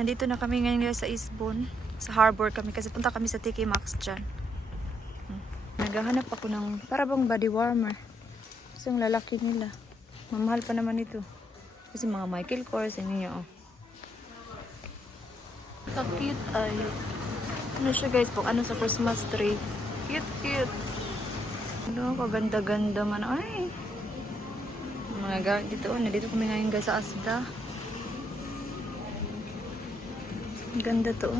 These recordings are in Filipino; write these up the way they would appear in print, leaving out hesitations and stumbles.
Nandito na kami ngayon guys sa Eastbourne. Sa harbor kami kasi punta kami sa TK Maxx dyan. Naghahanap ako ng para bang body warmer. Kasi yung lalaki nila. Mamahal pa naman ito. Kasi mga Michael Kors niya oh. So cute ay. Ano siya guys po? Ano sa Christmas tree? Cute cute. Ano kaganda-ganda man ay. Mga gamit dito. Nandito kami ngayon guys sa Asda. Ganda to.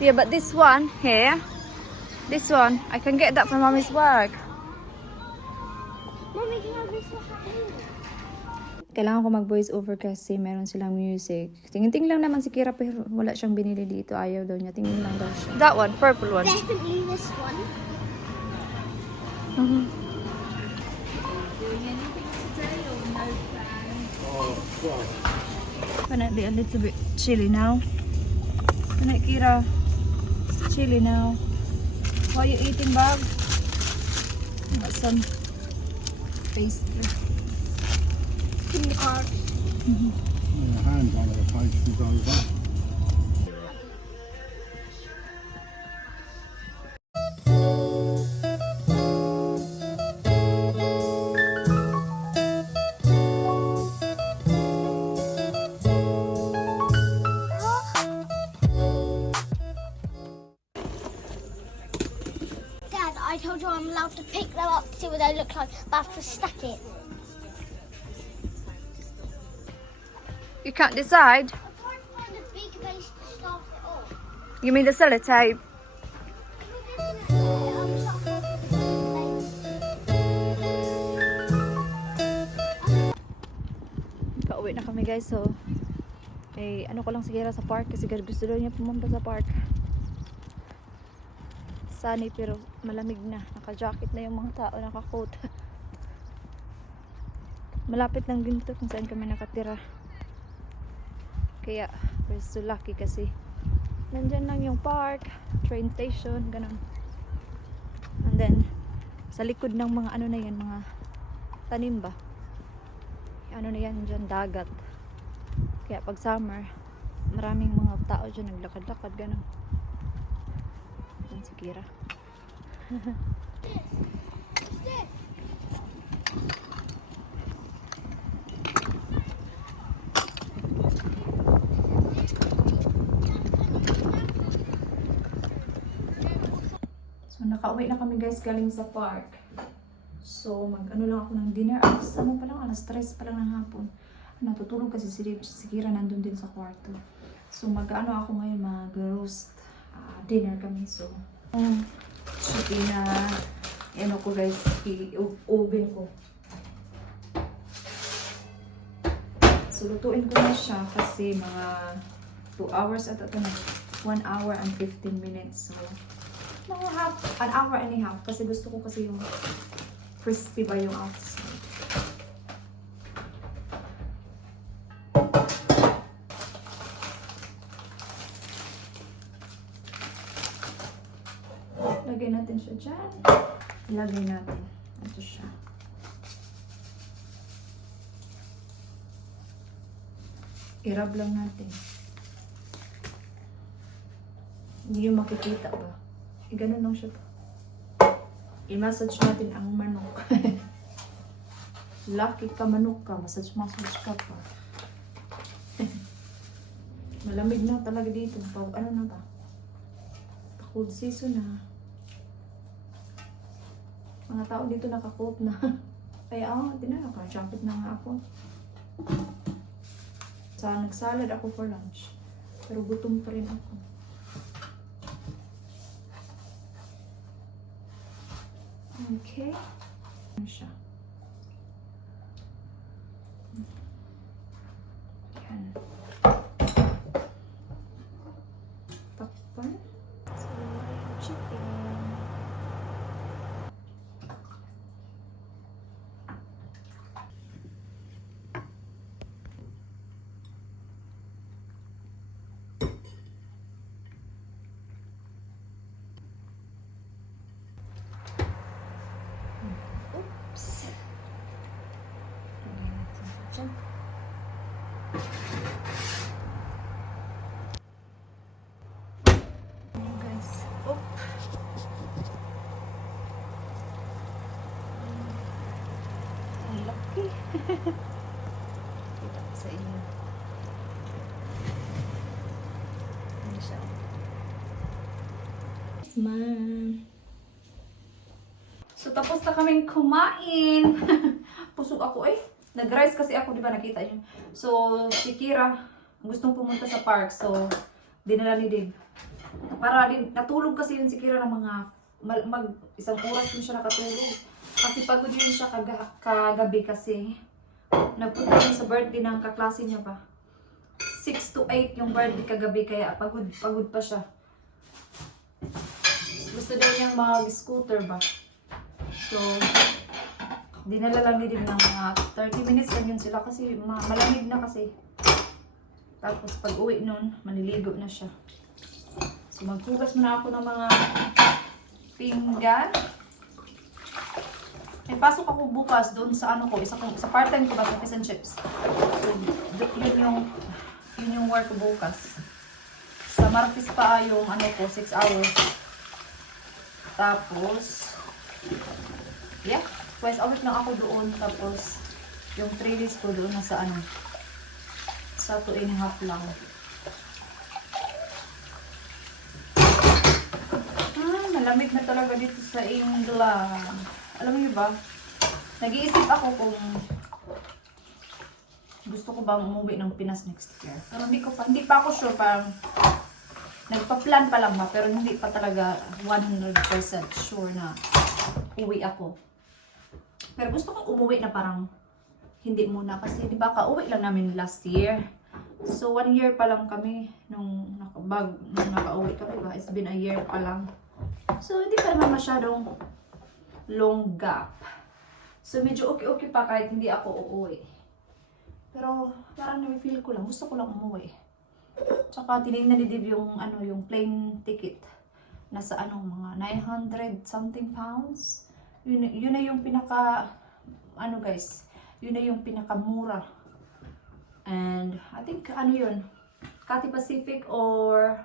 Yeah, but this one here, this one, I can get that from mommy's work. Mommy, can I have this one? Kailangan ko mag-voice over kasi meron silang music. Tingin-tingin lang naman si Kira pero wala siyang binili dito. Ayaw daw niya. Tingin lang daw siya. That one, purple one. Definitely this one. Doing anything today or no plans? Gonna be a little bit chilly now. Gonna Kira, it's chilly now. What are you eating, Bob? Got some pastry. In the car. Hands on the pastries over. Dad, I told you I'm allowed to pick them up to see what they look like, but I have to stack it. You can't decide? I'm trying to find a big base to start it off. You mean the sellotape? Pauwi na kami guys, so ano ko lang sigara sa park kasi gusto daw niya pumunta sa park. Sunny pero malamig na, naka-jacket na yung mga tao, naka-coat. Malapit lang din dito kung saan kami nakatira, kaya we're so lucky kasi nandyan lang yung park, train station, ganun. And then sa likod ng mga ano na yan, mga tanim ba, ano na yan dyan, dagat. Kaya pag summer maraming mga tao dyan naglakad-lakad, ganun. Yan si Kira. So nakauwi na kami guys galing sa park. So mag-ano lang ako ng dinner. Alas 3 pa lang ng hapon. Natutulog kasi si Kira nandun din sa kwarto. So mag-ano ako ngayon, mag-roast dinner kami. So ano ko guys, i-oven ko. So lutuin ko na siya kasi mga 2 hours at ito na 1 hour and 15 minutes. So mga an hour and a half kasi gusto ko kasi yung crispy ba yung outside. Lagay natin siya dyan. Ilagay natin. Ito siya. I-rub lang natin. Hindi yung makikita ba? Ganun lang siya. I-massage natin ang manok. Lucky ka, manok ka. Massage ka pa. Malamig na talaga dito. Ano na ba? Cold season na. Mga tao dito naka-coat na. Kaya naka-jacket na nga ako. Nagsalad ako for lunch. Pero gutom pa rin ako. Okay. Ano siya? Yan. Takpan. So, chicken. Oops. Lagyan natin siya dyan. sa inyo. Hindi siya. Yes, ma'am. So, tapos na kaming kumain. Pusog ako eh. Nag-rice kasi ako, di ba nakita niyo? So, si Kira, gustong pumunta sa park. So, dinala ni Dave. Para din, natulog kasi yun si Kira ng mga isang oras yun siya nakatulog. Kasi pagod yun siya kagabi kasi nagpunta yun sa birthday ng kaklase niya pa. 6 to 8 yung birthday kagabi kaya pagod pa siya. Gusto daw niyang mag-scooter ba? So, dinala lang din ng mga 30 minutes lang yun sila kasi malamig na kasi. Tapos pag uwi nun, maniligo na siya. So, maghugas muna ako ng mga pinggan. May pasok ako bukas doon sa ano ko, sa part-time ko ba, sa fish and chips. So, yun yung work ko bukas. Sa Martes pa yung ano ko, 6 hours. Tapos, yeah, twice a week lang ako doon. Tapos, yung 3 days ko doon na sa ano, sa 2.5 lang. Malamig na talaga dito sa England. Alam niyo ba, nag-iisip ako kung gusto ko bang umuwi ng Pinas next year. Pero hindi pa ako sure, parang nagpa-plan pa lang ba, pero hindi pa talaga 100% sure na uwi ako. Pero gusto kong umuwi na parang hindi muna kasi di ba ka-uwi lang namin last year. So 1 year pa lang kami nung naka-uwi kami ba. It's been a year pa lang. So hindi pa naman masyadong long gap. So medyo okay pa kahit hindi ako uuwi. Pero parang na-feel ko lang, gusto ko lang umuwi. Tsaka tinignan ni Div yung yung plane ticket. Nasa mga 900 something pounds. Yun na yung pinaka guys, yun na yung pinakamura. And I think yun, Cathay Pacific or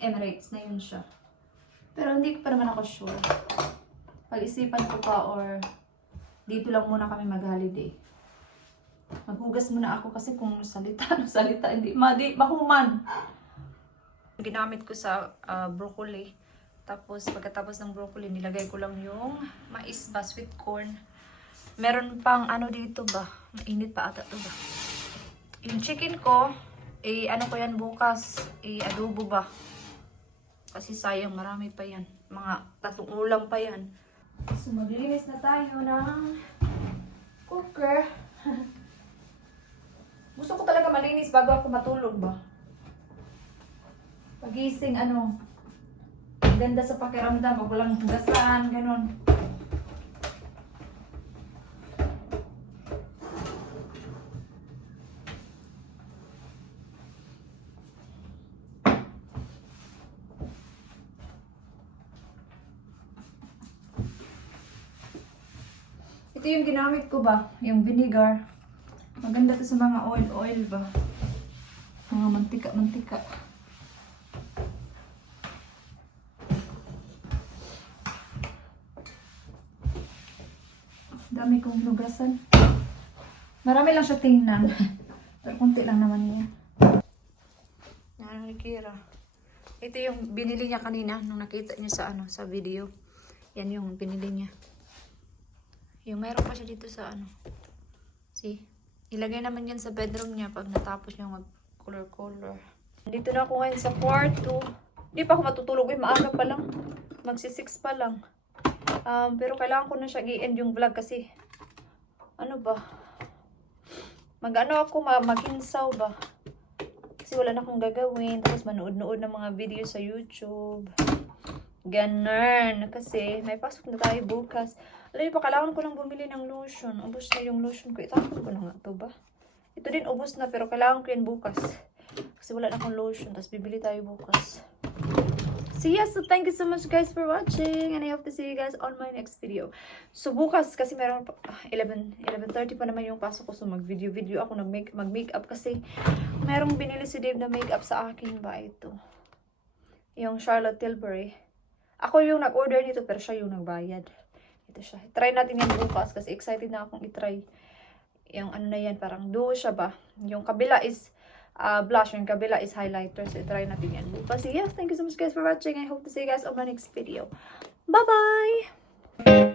Emirates na yun siya. Pero hindi pa naman ako sure. Pag-isipan ko pa or dito lang muna kami mag-holiday. Maghugas muna ako kasi kung salita, hindi mahuman. Ginamit ko sa broccoli. Tapos pagkatapos ng broccoli, nilagay ko lang yung mais ba, sweet corn. Meron pang dito ba? Mainit pa ata to ba? Yung chicken ko, ko yan bukas, adobo ba? Kasi sayang, marami pa yan. Mga 3 ulam pa yan. So maglinis na tayo ng cooker. Gusto ko talaga malinis bago ako matulog ba? Pagising ganda sa pakiramdam, pag walang hugasan, ganun. Ito yung ginamit ko ba? Yung vinegar. Maganda to sa mga oil ba? Mga mantika. Dami kong hugasan. Marami lang siya tingnan. Pero kunti lang naman niya. Yan, Kira. Ito yung binili niya kanina nung nakita niya sa video. Yan yung binili niya. Yung mayroon pa siya dito sa See? Ilagay naman yan sa bedroom niya pag natapos niya mag-color. Dito na ako ngayon sa kwarto. Hindi pa ako matutulog. Maaga pa lang. Magsi-6 pa lang. Pero kailangan ko na siya i-end yung vlog kasi ako maghinsaw ba. Kasi wala na akong gagawin. Tapos manood-nood ng mga video sa YouTube. Ganun. Kasi may pasok na tayo bukas. Alam niyo pa, kailangan ko nang bumili ng lotion. Ubus na yung lotion ko. Itapon ko na nga ito ba? Ito din ubus na pero kailangan ko yan bukas. Kasi wala na akong lotion. Tapos bibili tayo bukas. So yes, so thank you so much guys for watching. And I hope to see you guys on my next video. So bukas kasi meron 11:30 pa naman yung pasok ko. So mag-video ako. Mag-makeup kasi merong binili si Dave na makeup sa akin ba ito. Yung Charlotte Tilbury. Ako yung nag-order nito pero siya yung nagbayad. Ito siya. Try natin yan bukas kasi excited na akong itry Yung ano na yan, parang duo siya ba? Yung kabila is blush, yung kabila is highlighter. So, try natin yan bukas. So, yes, thank you so much guys for watching. I hope to see you guys on my next video. Bye-bye!